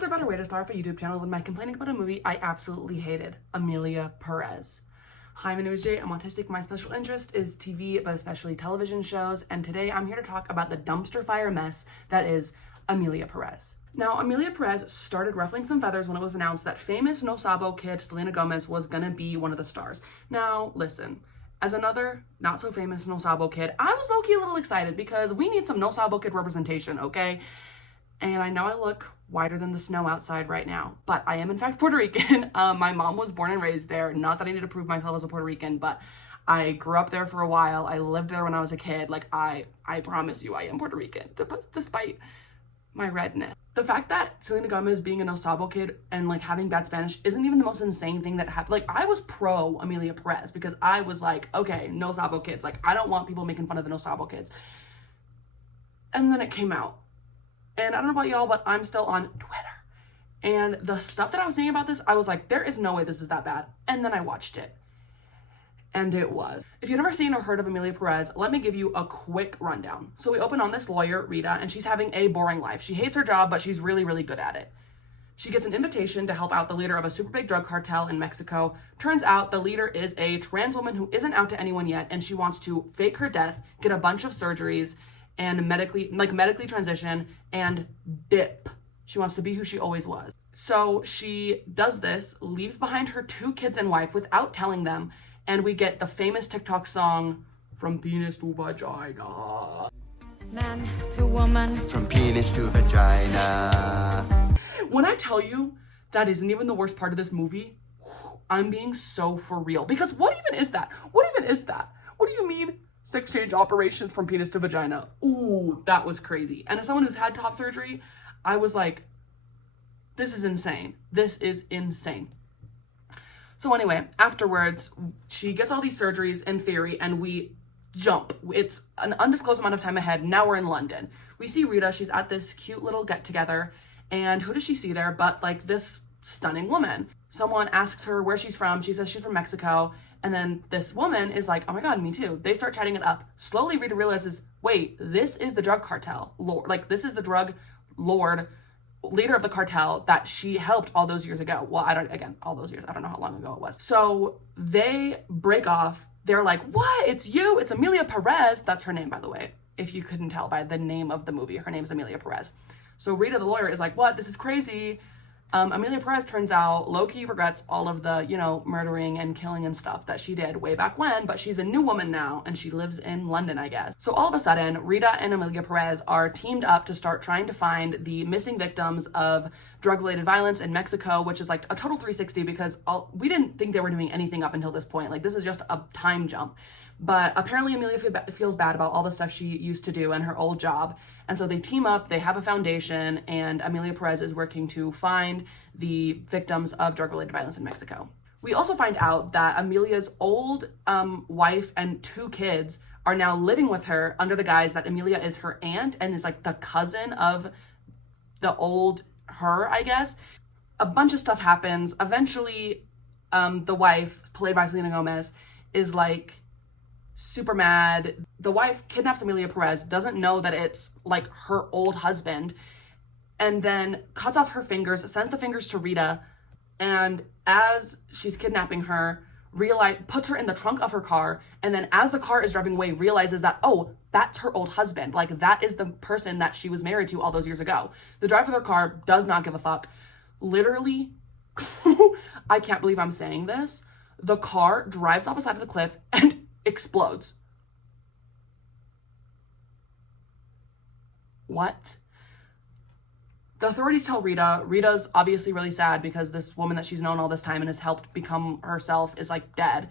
What's a better way to start off a YouTube channel than by complaining about a movie I absolutely hated? Emilia Pérez. Hi, my name is Jay. I'm autistic. My special interest is TV, but especially television shows. And today I'm here to talk about the dumpster fire mess that is Emilia Pérez. Now, Emilia Pérez started ruffling some feathers when it was announced that famous No Sabo kid Selena Gomez was gonna be one of the stars. Now, listen. As another not so famous No Sabo kid, I was low-key a little excited because we need some No Sabo kid representation, okay? And I know I look whiter than the snow outside right now, but I am in fact Puerto Rican. My mom was born and raised there. Not that I need to prove myself as a Puerto Rican, but I grew up there for a while. I lived there when I was a kid. Like, I promise you I am Puerto Rican, despite my redness. The fact that Selena Gomez being a No Sabo kid and like having bad Spanish isn't even the most insane thing that happened. Like, I was pro Emilia Pérez because I was like, okay, No Sabo kids. Like, I don't want people making fun of the No Sabo kids. And then it came out. And I don't know about y'all, but I'm still on Twitter. And the stuff that I was seeing about this, I was like, there is no way this is that bad. And then I watched it. And it was. If you've never seen or heard of Emilia Pérez, let me give you a quick rundown. So we open on this lawyer, Rita, and she's having a boring life. She hates her job, but she's really, really good at it. She gets an invitation to help out the leader of a super big drug cartel in Mexico. Turns out the leader is a trans woman who isn't out to anyone yet, and she wants to fake her death, get a bunch of surgeries, and medically transition and dip. She wants to be who she always was. So she does this, leaves behind her 2 kids and wife without telling them, and we get the famous TikTok song, From Penis to Vagina. Man to woman. From penis to vagina. When I tell you that isn't even the worst part of this movie, I'm being so for real. Because what even is that? What even is that? What do you mean? Sex change operations from penis to vagina. Ooh, that was crazy. And as someone who's had top surgery, I was like, this is insane. This is insane. So anyway, afterwards, she gets all these surgeries in theory and we jump. It's an undisclosed amount of time ahead. Now we're in London. We see Rita. She's at this cute little get together. And who does she see there but like this stunning woman? Someone asks her where she's from. She says she's from Mexico. And then this woman is like, oh my God, me too. They start chatting it up. Slowly, Rita realizes, wait, this is the drug cartel lord. Like, this is the drug lord, leader of the cartel that she helped all those years ago. Well, all those years. I don't know how long ago it was. So they break off. They're like, what? It's you. It's Emilia Pérez. That's her name, by the way. If you couldn't tell by the name of the movie, her name is Emilia Pérez. So Rita, the lawyer, is like, what? This is crazy. Emilia Pérez turns out low-key regrets all of the, murdering and killing and stuff that she did way back when, but she's a new woman now and she lives in London, I guess. So all of a sudden, Rita and Emilia Pérez are teamed up to start trying to find the missing victims of drug-related violence in Mexico, which is like a total 360 because we didn't think they were doing anything up until this point. Like, this is just a time jump. But apparently Emilia feels bad about all the stuff she used to do in her old job. And so they team up, they have a foundation, and Emilia Pérez is working to find the victims of drug-related violence in Mexico. We also find out that Emilia's old wife and 2 kids are now living with her under the guise that Emilia is her aunt and is like the cousin of the old her, I guess. A bunch of stuff happens. Eventually, the wife, played by Selena Gomez, is like super mad. The wife kidnaps Emilia Pérez, doesn't know that it's like her old husband, and then cuts off her fingers, sends the fingers to Rita, and as she's kidnapping her, puts her in the trunk of her car, and then as the car is driving away, realizes that, oh, that's her old husband. Like, that is the person that she was married to all those years ago. The driver of their car does not give a fuck. Literally, I can't believe I'm saying this. The car drives off the side of the cliff and explodes. What? The authorities tell Rita's obviously really sad because this woman that she's known all this time and has helped become herself is like dead.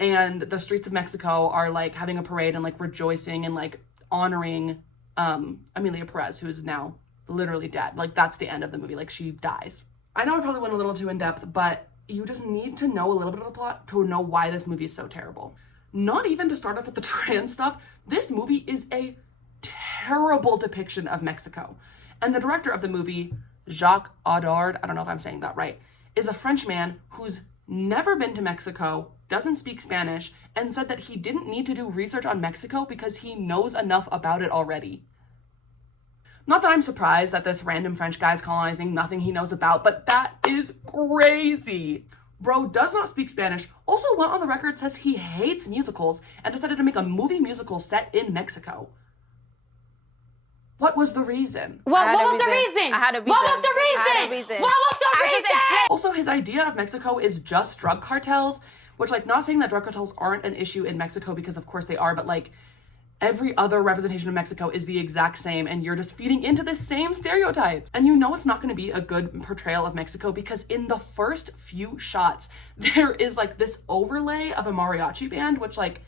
And the streets of Mexico are like having a parade and like rejoicing and like honoring Emilia Pérez, who is now literally dead. Like, that's the end of the movie. Like, she dies. I know I probably went a little too in depth, but you just need to know a little bit of the plot to know why this movie is so terrible. Not even to start off with the trans stuff, this movie is a terrible depiction of Mexico. And the director of the movie, Jacques Audard, I don't know if I'm saying that right, is a French man who's never been to Mexico, doesn't speak Spanish, and said that he didn't need to do research on Mexico because he knows enough about it already. Not that I'm surprised that this random French guy's colonizing nothing he knows about, but that is crazy. Bro does not speak Spanish, also went on the record, says he hates musicals, and decided to make a movie musical set in Mexico. What was the reason? What was the reason? I had a reason. What was the reason? I had a reason. What was the reason? Also, his idea of Mexico is just drug cartels, which, like, not saying that drug cartels aren't an issue in Mexico, because of course they are, but like, every other representation of Mexico is the exact same, and you're just feeding into the same stereotypes. And you know it's not going to be a good portrayal of Mexico, because in the first few shots, there is like this overlay of a mariachi band, which, like,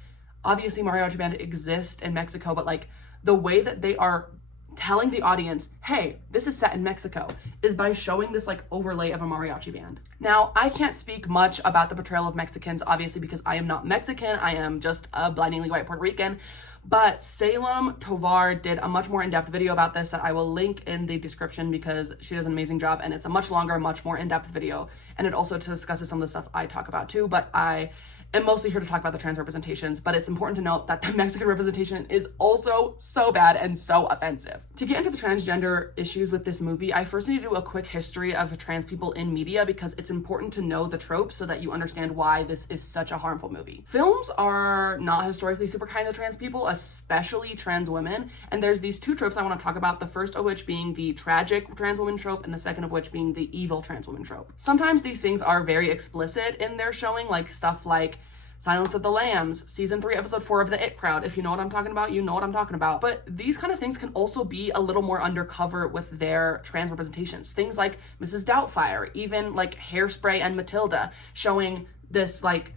obviously mariachi band exist in Mexico, but like the way that they are telling the audience, hey, this is set in Mexico, is by showing this like overlay of a mariachi band. Now, I can't speak much about the portrayal of Mexicans, obviously, because I am not Mexican. I am just a blindingly white Puerto Rican. But Salem Tovar did a much more in-depth video about this that I will link in the description, because she does an amazing job, and it's a much longer, much more in-depth video. And it also discusses some of the stuff I talk about too, but I am mostly here to talk about the trans representations. But it's important to note that the Mexican representation is also so bad and so offensive. To get into the transgender issues with this movie, I first need to do a quick history of trans people in media, because it's important to know the tropes so that you understand why this is such a harmful movie. Films are not historically super kind to trans people, especially trans women, and there's these two tropes I want to talk about, the first of which being the tragic trans woman trope, and the second of which being the evil trans woman trope. Sometimes these things are very explicit in their showing, like stuff like Silence of the Lambs, season 3, episode 4 of The It Crowd. If you know what I'm talking about, you know what I'm talking about. But these kind of things can also be a little more undercover with their trans representations. Things like Mrs. Doubtfire, even like Hairspray and Matilda, showing this like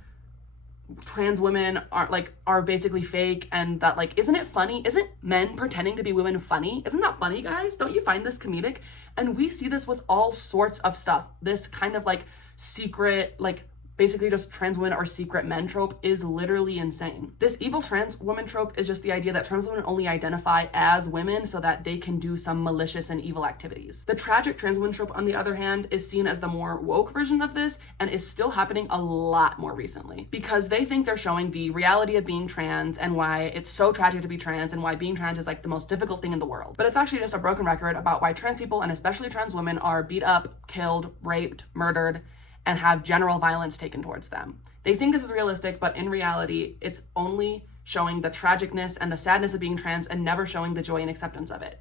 trans women are basically fake, and that like, isn't it funny? Isn't men pretending to be women funny? Isn't that funny, guys? Don't you find this comedic? And we see this with all sorts of stuff. This kind of like secret, like basically just trans women are secret men trope is literally insane. This evil trans woman trope is just the idea that trans women only identify as women so that they can do some malicious and evil activities. The tragic trans woman trope, on the other hand, is seen as the more woke version of this, and is still happening a lot more recently, because they think they're showing the reality of being trans and why it's so tragic to be trans, and why being trans is like the most difficult thing in the world. But it's actually just a broken record about why trans people, and especially trans women, are beat up, killed, raped, murdered, and have general violence taken towards them. They think this is realistic, but in reality, it's only showing the tragicness and the sadness of being trans, and never showing the joy and acceptance of it.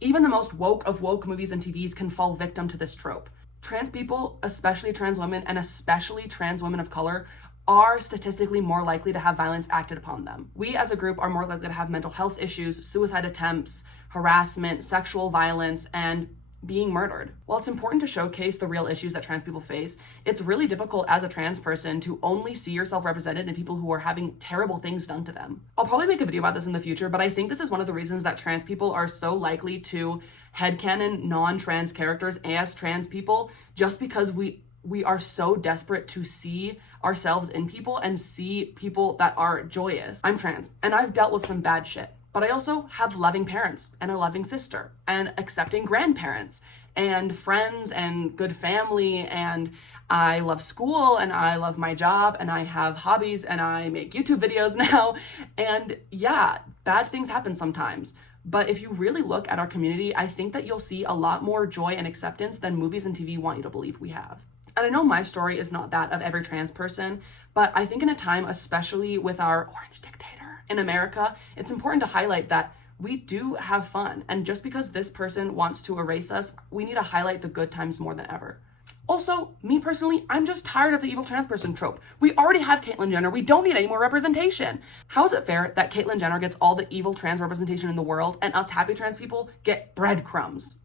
Even the most woke of woke movies and TVs can fall victim to this trope. Trans people, especially trans women, and especially trans women of color, are statistically more likely to have violence acted upon them. We as a group are more likely to have mental health issues, suicide attempts, harassment, sexual violence, and being murdered. While it's important to showcase the real issues that trans people face, it's really difficult as a trans person to only see yourself represented in people who are having terrible things done to them. I'll probably make a video about this in the future, but I think this is one of the reasons that trans people are so likely to headcanon non-trans characters as trans people, just because we are so desperate to see ourselves in people and see people that are joyous. I'm trans, and I've dealt with some bad shit. But I also have loving parents and a loving sister and accepting grandparents and friends and good family, and I love school and I love my job and I have hobbies and I make YouTube videos now. And yeah, bad things happen sometimes. But if you really look at our community, I think that you'll see a lot more joy and acceptance than movies and TV want you to believe we have. And I know my story is not that of every trans person, but I think in a time, especially with our orange dictator in America, it's important to highlight that we do have fun. And just because this person wants to erase us, we need to highlight the good times more than ever. Also, me personally, I'm just tired of the evil trans person trope. We already have Caitlyn Jenner. We don't need any more representation. How is it fair that Caitlyn Jenner gets all the evil trans representation in the world and us happy trans people get breadcrumbs?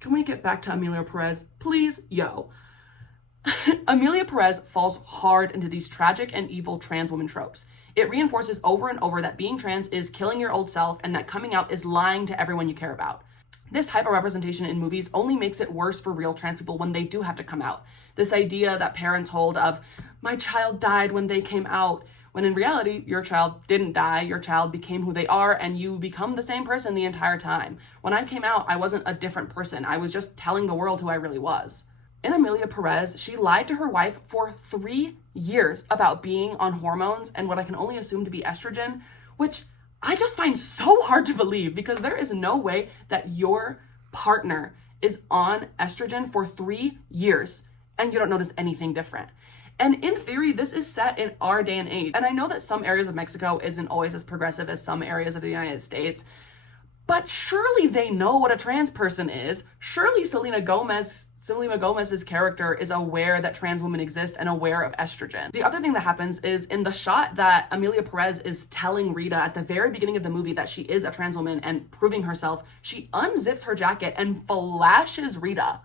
Can we get back to Emilia Pérez, please? Yo. Emilia Pérez falls hard into these tragic and evil trans woman tropes. It reinforces over and over that being trans is killing your old self, and that coming out is lying to everyone you care about. This type of representation in movies only makes it worse for real trans people when they do have to come out. This idea that parents hold of, my child died when they came out, when in reality, your child didn't die, your child became who they are, and you become the same person the entire time. When I came out, I wasn't a different person. I was just telling the world who I really was. In Emilia Pérez, she lied to her wife for 3 years about being on hormones and what I can only assume to be estrogen, which I just find so hard to believe, because there is no way that your partner is on estrogen for 3 years and you don't notice anything different. And in theory, this is set in our day and age. And I know that some areas of Mexico isn't always as progressive as some areas of the United States, but surely they know what a trans person is. Surely Selena Gomez's character is aware that trans women exist and aware of estrogen. The other thing that happens is in the shot that Emilia Pérez is telling Rita at the very beginning of the movie that she is a trans woman and proving herself, she unzips her jacket and flashes Rita,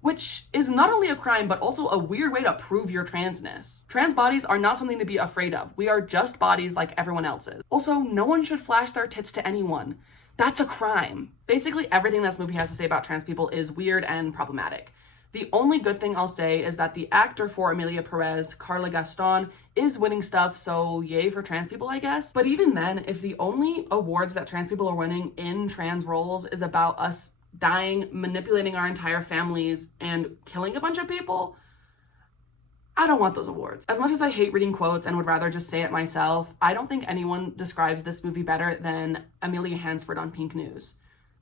which is not only a crime, but also a weird way to prove your transness. Trans bodies are not something to be afraid of. We are just bodies like everyone else's. Also, no one should flash their tits to anyone. That's a crime. Basically, everything this movie has to say about trans people is weird and problematic. The only good thing I'll say is that the actor for Emilia Pérez, Carla Gaston, is winning stuff, so yay for trans people, I guess. But even then, if the only awards that trans people are winning in trans roles is about us dying, manipulating our entire families, and killing a bunch of people, I don't want those awards. As much as I hate reading quotes and would rather just say it myself, I don't think anyone describes this movie better than Amelia Hansford on Pink News.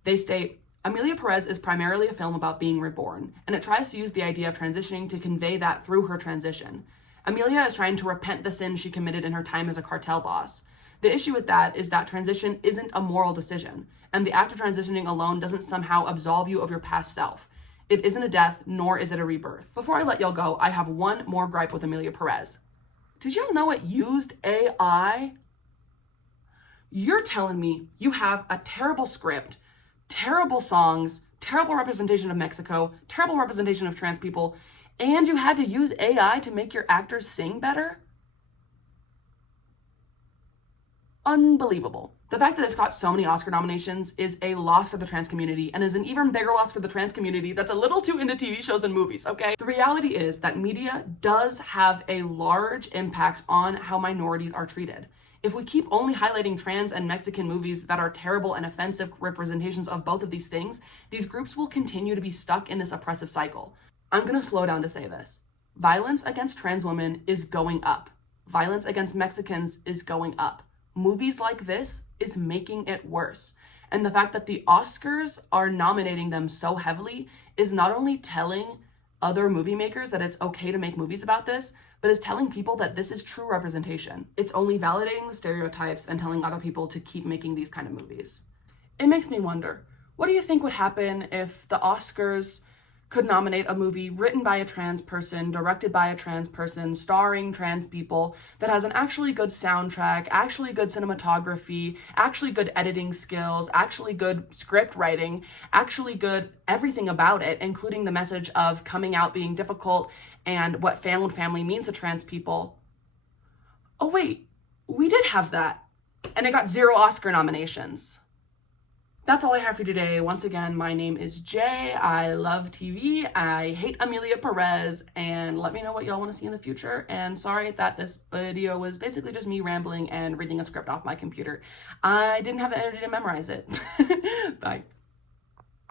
They state, Emilia Pérez is primarily a film about being reborn, and it tries to use the idea of transitioning to convey that through her transition. Emilia is trying to repent the sins she committed in her time as a cartel boss. The issue with that is that transition isn't a moral decision, and the act of transitioning alone doesn't somehow absolve you of your past self. It isn't a death, nor is it a rebirth. Before I let y'all go, I have one more gripe with Emilia Pérez. Did y'all know it used AI? You're telling me you have a terrible script, terrible songs, terrible representation of Mexico, terrible representation of trans people, and you had to use AI to make your actors sing better? Unbelievable. The fact that it's got so many Oscar nominations is a loss for the trans community, and is an even bigger loss for the trans community that's a little too into TV shows and movies, okay? The reality is that media does have a large impact on how minorities are treated. If we keep only highlighting trans and Mexican movies that are terrible and offensive representations of both of these things, these groups will continue to be stuck in this oppressive cycle. I'm gonna slow down to say this. Violence against trans women is going up. Violence against Mexicans is going up. Movies like this is making it worse. And the fact that the Oscars are nominating them so heavily is not only telling other movie makers that it's okay to make movies about this, but is telling people that this is true representation. It's only validating the stereotypes and telling other people to keep making these kind of movies. It makes me wonder, what do you think would happen if the Oscars could nominate a movie written by a trans person, directed by a trans person, starring trans people, that has an actually good soundtrack, actually good cinematography, actually good editing skills, actually good script writing, actually good everything about it, including the message of coming out being difficult and what found family means to trans people? Oh wait, we did have that, and it got 0 Oscar nominations. That's all I have for you today. Once again, my name is Jay. I love TV. I hate Emilia Pérez, and let me know what y'all want to see in the future. And sorry that this video was basically just me rambling and reading a script off my computer. I didn't have the energy to memorize it. Bye.